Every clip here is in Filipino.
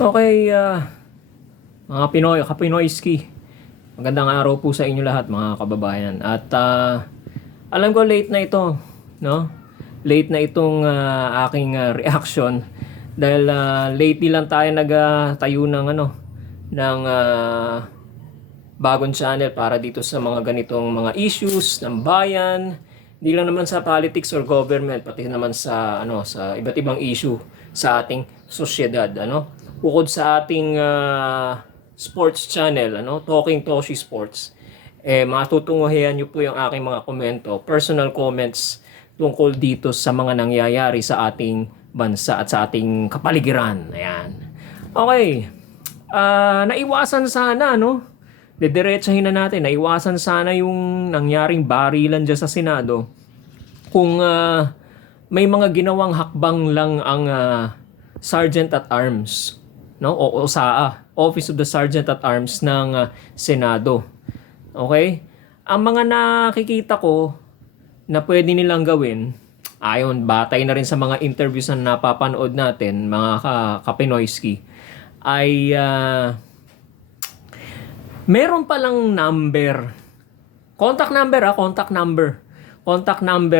Okay, mga Pinoy, Kapinoyski. Magandang araw po sa inyo lahat, mga kababayan. At alam ko late na ito, no? Late na itong aking reaction dahil lately lang tayo nagtayo ng ng bagong channel para dito sa mga ganitong mga issues ng bayan. Hindi lang naman sa politics or government, pati naman sa sa iba't ibang issue sa ating sosyedad, Bukod sa ating sports channel, Talking Toshi Sports, matutunguhan niyo po yung aking mga komento, personal comments tungkol dito sa mga nangyayari sa ating bansa at sa ating kapaligiran. Ayan. Okay. Naiwasan sana, Didiretsahin na natin. Naiwasan sana yung nangyaring barilan dyan sa Senado kung may mga ginawang hakbang lang ang Sergeant at Arms, o OSAA, Office of the Sergeant at Arms ng Senado. Okay? Ang mga nakikita ko na pwede nilang gawin, ayon, batay na rin sa mga interviews na napapanood natin, mga Kapinoyski, ay meron palang number. Contact number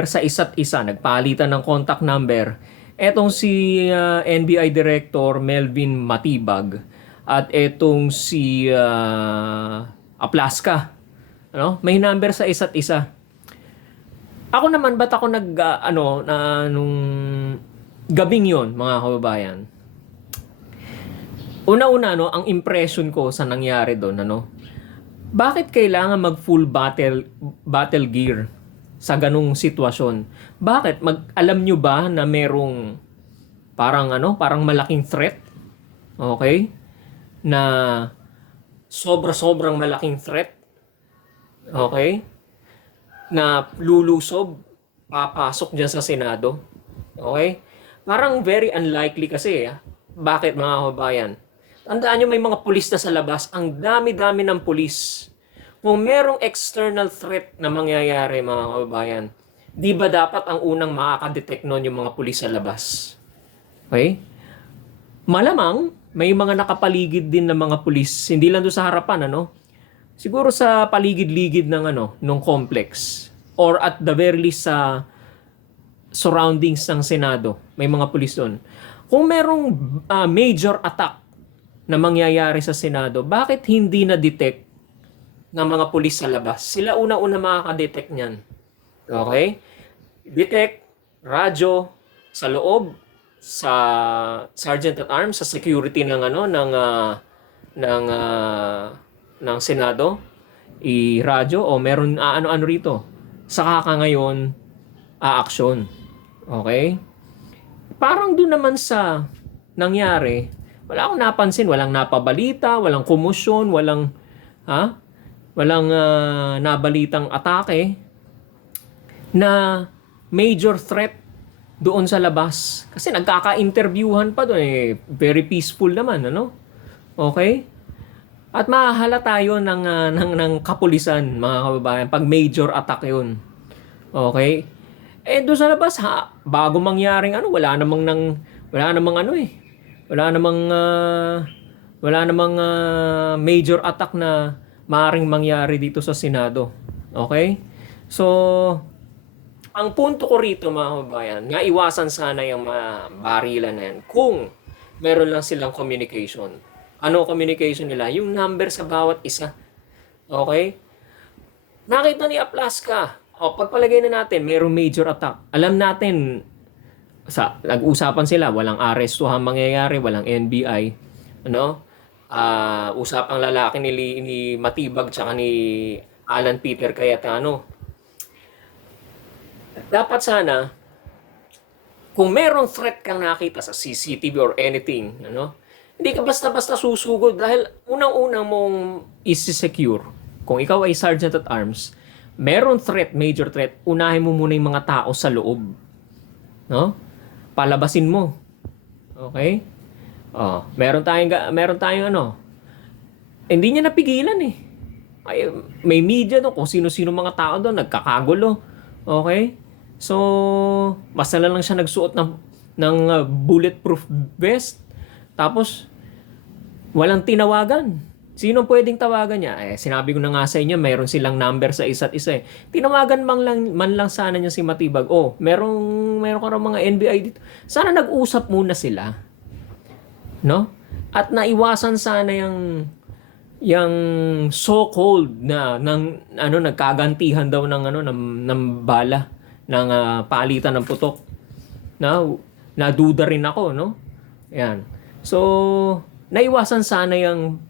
sa isa't isa. Nagpalitan ng contact number. Etong si NBI Director Melvin Matibag at etong si Aplaska. May number sa isa't isa. Ako naman, ba't ako nung gabing yon, mga kababayan? Una-una, ang impression ko sa nangyari doon, bakit kailangan mag full battle gear sa ganung sitwasyon? Bakit? Alam nyo ba na merong parang malaking threat? Okay? Na sobrang malaking threat. Okay? Na lulusob, papasok dyan sa Senado. Okay? Parang very unlikely kasi. Bakit, mga kababayan? Tandaan nyo, may mga pulis na sa labas. Ang dami-dami ng pulis. Kung merong external threat na mangyayari, mga kababayan, di ba dapat ang unang makakadetect nun yung mga pulis sa labas? Okay? Malamang, may mga nakapaligid din ng mga pulis. Hindi lang doon sa harapan, Siguro sa paligid-ligid ng nung complex. Or at the very least sa surroundings ng Senado. May mga pulis doon. Kung merong major attack na mangyayari sa Senado, bakit hindi na-detect ng mga pulis sa labas? Sila una-una makaka-detect niyan. Okay? Detect, radyo, sa loob, sa Sergeant at Arms, sa security ng ng Senado, i-radyo o meron ano rito. Saka ka ngayon a-action. Okay? Parang doon naman sa nangyari, wala akong napansin, walang napabalita, walang kumusyon, walang nabalitang atake na major threat doon sa labas. Kasi nagkaka-interviewhan pa doon very peaceful naman, Okay? At mahahalata tayo ng kapulisan, mga kababayan, pag major attack 'yun. Okay? Doon sa labas, bago mangyaring wala namang major attack na maaring mangyari dito sa Senado. Okay? So, ang punto ko rito, mga kababayan, nga iwasan sana yung barilan na yan kung meron lang silang communication. Ano communication nila? Yung number sa bawat isa. Okay? Nakita ni Aplaska, pagpalagay na natin, mayroong major attack. Alam natin, nag-usapan sila, walang arestuhan mangyayari, walang NBI. Usapang lalaki ni Matibag tsaka ni Alan Peter Cayetano. Dapat sana, kung merong threat kang nakita sa CCTV or anything, hindi ka basta-basta susugod dahil unang-unang mong isi-secure. Kung ikaw ay Sergeant at Arms, meron threat, major threat, unahin mo muna yung mga tao sa loob. Palabasin mo. Okay? Meron tayong hindi niya napigilan may media doon, kung sino-sino mga tao doon, nagkakagulo. Okay? So, basta lang siya nagsuot ng bulletproof vest. Tapos, Walang tinawagan. Sino pwedeng tawagan niya? Sinabi ko na nga sa inyo, mayroon silang number sa isa't isa eh. Tinawagan man lang sana niya si Matibag. Oh, meron ka raw mga NBI dito. Sana nag-usap muna sila. No? At naiwasan sana yung so-called na nagkagantihan daw ng bala ng palitan ng putok. Naduda rin ako, no? Yan. So, naiwasan sana yung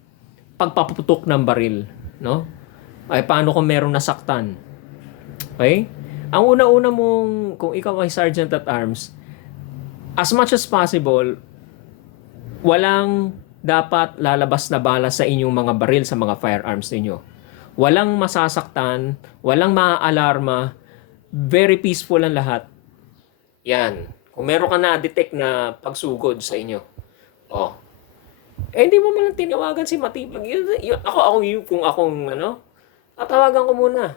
pagpaputok ng baril, no? Paano kung merong nasaktan? Okay? Ang una-una mong, kung ikaw ay Sergeant at Arms, as much as possible, walang dapat lalabas na bala sa inyong mga baril sa mga firearms ninyo. Walang masasaktan, walang maaalarma, very peaceful ang lahat. Yan. Kung meron ka na-detect na pagsugod sa inyo, hindi mo man lang tinawagan si Matibag. Kung akong, tatawagan ko muna.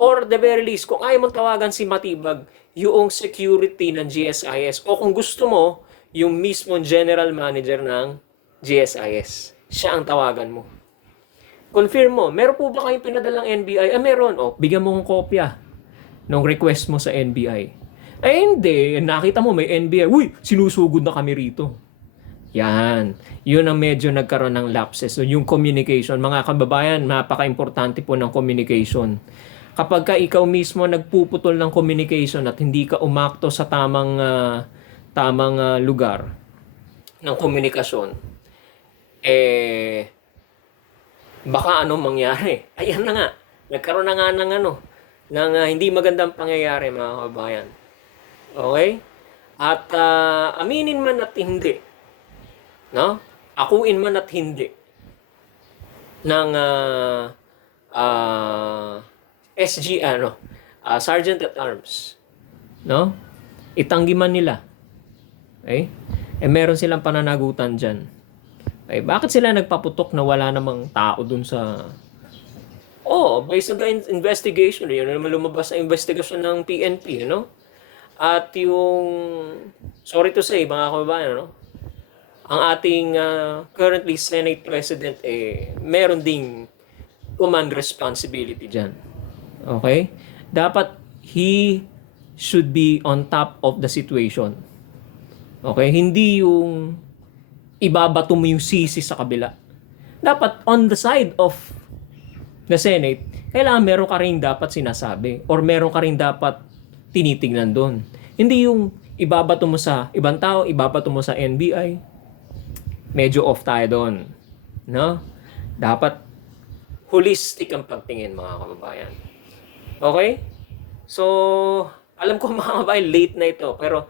Or the very least, kung ayaw mong tawagan si Matibag, yung security ng GSIS, o kung gusto mo, yung mismong general manager ng GSIS. Siya ang tawagan mo. Confirm mo, meron po ba kayong pinadalang NBI? Meron. Bigyan mo ng kopya ng request mo sa NBI. Hindi. Nakita mo may NBI. Uy, sinusugod na kami rito. Yan. Yun ang medyo nagkaroon ng lapses. So, yung communication. Mga kababayan, napaka-importante po ng communication. Kapag ka ikaw mismo nagpuputol ng communication at hindi ka umakto sa tamang lugar ng komunikasyon, baka anong mangyari. Ayan na nga. Nagkaroon na nga ng hindi magandang pangyayari, mga kababayan. Okay? At aminin man at hindi, no? Akuin man at hindi ng Sergeant at Arms, no? Itanggi man nila. Okay? Meron silang pananagutan dyan. Okay? Bakit sila nagpaputok na wala namang tao dun sa... based on the investigation, yun naman lumabas sa investigation ng PNP, no? At yung... Sorry to say, mga kababayan, no? Ang ating currently Senate President, meron ding command responsibility dyan. Okay? Dapat he should be on top of the situation. Okay? Hindi yung ibabato mo yung sisi sa kabila. Dapat on the side of the Senate, kailangan meron ka rin dapat sinasabi or meron ka rin dapat tinitignan doon. Hindi yung ibabato mo sa ibang tao, ibabato mo sa NBI. Medyo off tayo doon. No? Dapat holistic ang pagtingin, mga kababayan. Okay? So, alam ko mga kababayan, late na ito. Pero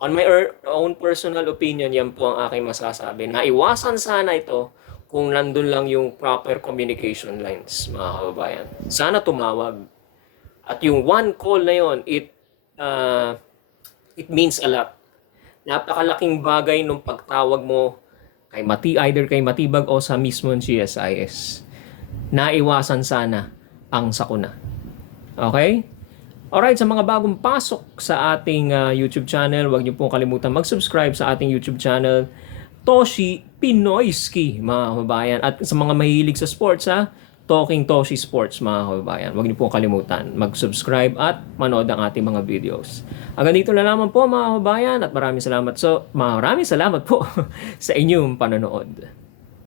on my own personal opinion, yan po ang aking masasabi. Naiwasan sana ito kung nandun lang yung proper communication lines, mga kababayan. Sana tumawag. At yung one call na yon, it means a lot. Napakalaking bagay nung pagtawag mo either kay Matibag o sa mismong GSIS. Naiwasan sana ang sakuna. Okay? Alright, sa mga bagong pasok sa ating YouTube channel, huwag niyo pong kalimutan mag-subscribe sa ating YouTube channel, Toshi Pinoyski, mga kababayan. At sa mga mahilig sa sports, Talking Toshi Sports, mga kababayan. Huwag niyo pong kalimutan mag-subscribe at manood ang ating mga videos. Hanggang dito na lamang po, mga kababayan, at maraming salamat po sa inyong panonood.